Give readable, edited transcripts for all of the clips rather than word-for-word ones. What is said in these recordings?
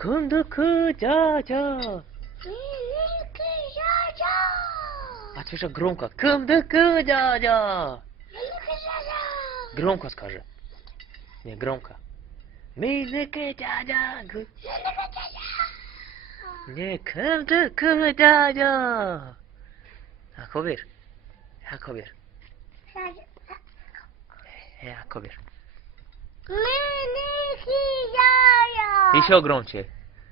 Кындык дядя. Великий дядя. А ты же громко. Кындык дядя. Великий дядя. Громко скажи. Не, громко. Великий дядя. Великий дядя. Не, кындык дядя. Акобир. Акобир. Акобир. Великий дядя. Еще громче.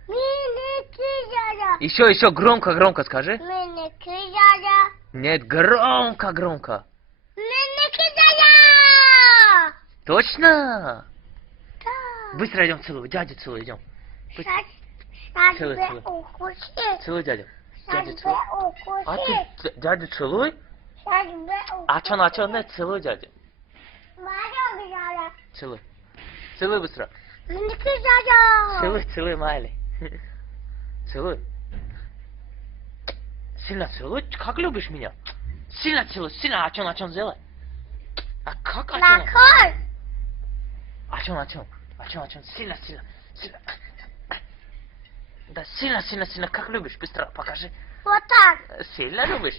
Великий дядя. Еще громко скажи. Великий дядя. Нет, громко. Великий дядя. Точно? Да. Быстро идем целуй. Дядю целуй, идем. Сейчас Целуй, тебя целуй. укусит. Целуй дядю. Дядю Сейчас целуй. тебя А укусит. ты дядю целуй? Сейчас тебя А чё, укусит. не целуй дядю. Маленький дядя. Целуй. Целуй быстро. Великий дядя. Целуй, Майли. Целуй. Сильно целуй. Как любишь меня? Сильно целуй, сильно. А чё сделай? А как? На кор. А чё? Сильно. Да, сильно. Как любишь? Быстро покажи. Вот так. Сильно любишь?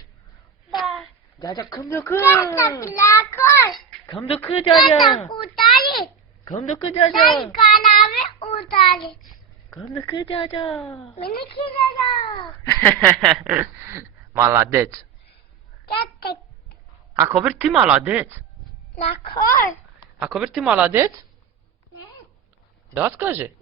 Да. Дядя, кымдык. Это плакор. Кымдык, Это дядя. ударит. Кымдык, Дай дядя. канавы ударит. Кымдык, дядя. Великий дядя. Молодец. Это А Кобир, ты молодец. плакор. А Кобир, ты молодец? Нет. Да, скажи.